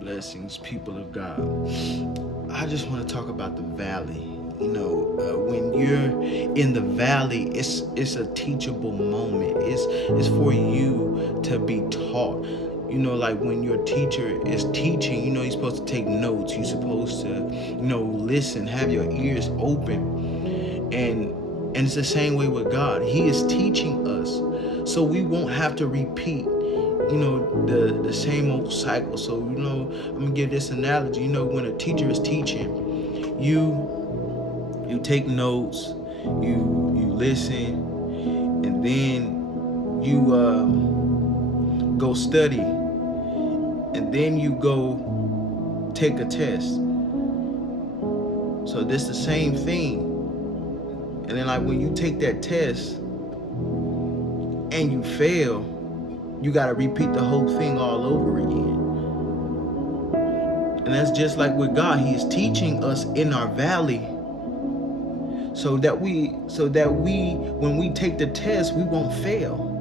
Blessings, people of God. I just want to talk about the valley. When you're in the valley, it's a teachable moment. It's for you to be taught. Like when your teacher is teaching, you're supposed to take notes. You're supposed to, listen, have your ears open. And it's the same way with God. He is teaching us, so we won't have to repeat the same old cycle. So I'm gonna give this analogy. When a teacher is teaching, you take notes, you listen, and then you go study, and then you go take a test. So this the same thing. And then, like, when you take that test and you fail, you got to repeat the whole thing all over again. And that's just like with God. He is teaching us in our valley so that we when we take the test, we won't fail.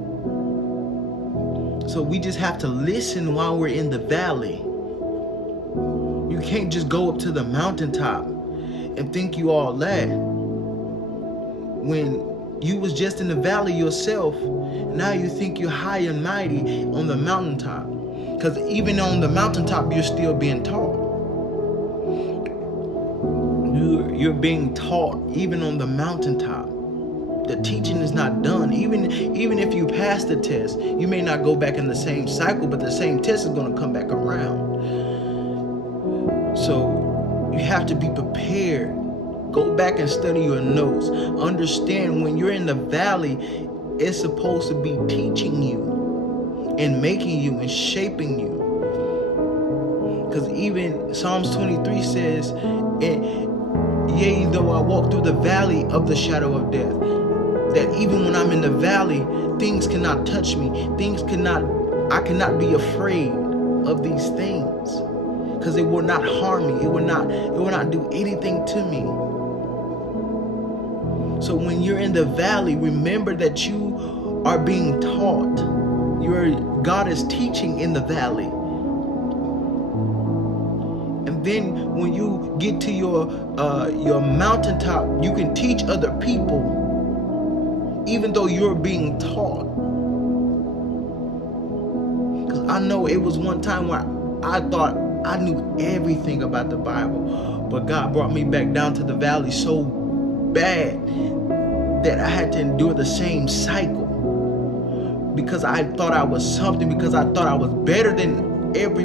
So we just have to listen while we're in the valley. You can't just go up to the mountaintop and think you all that, when you was just in the valley yourself. Now you think you're high and mighty on the mountaintop. Because even on the mountaintop, you're still being taught. You're being taught even on the mountaintop. The teaching is not done. Even if you pass the test, you may not go back in the same cycle, but the same test is going to come back around. So you have to be prepared. Go back and study your notes. Understand, when you're in the valley, it's supposed to be teaching you and making you and shaping you. Because even Psalms 23 says, yea, though I walk through the valley of the shadow of death, that even when I'm in the valley, things cannot touch me. I cannot be afraid of these things, because it will not harm me. It will not do anything to me. So when you're in the valley, remember that you are being taught. God is teaching in the valley. And then when you get to your mountaintop, you can teach other people, even though you're being taught. Because I know it was one time where I thought I knew everything about the Bible, but God brought me back down to the valley so bad that I had to endure the same cycle, because I thought I was something, because I thought I was better than every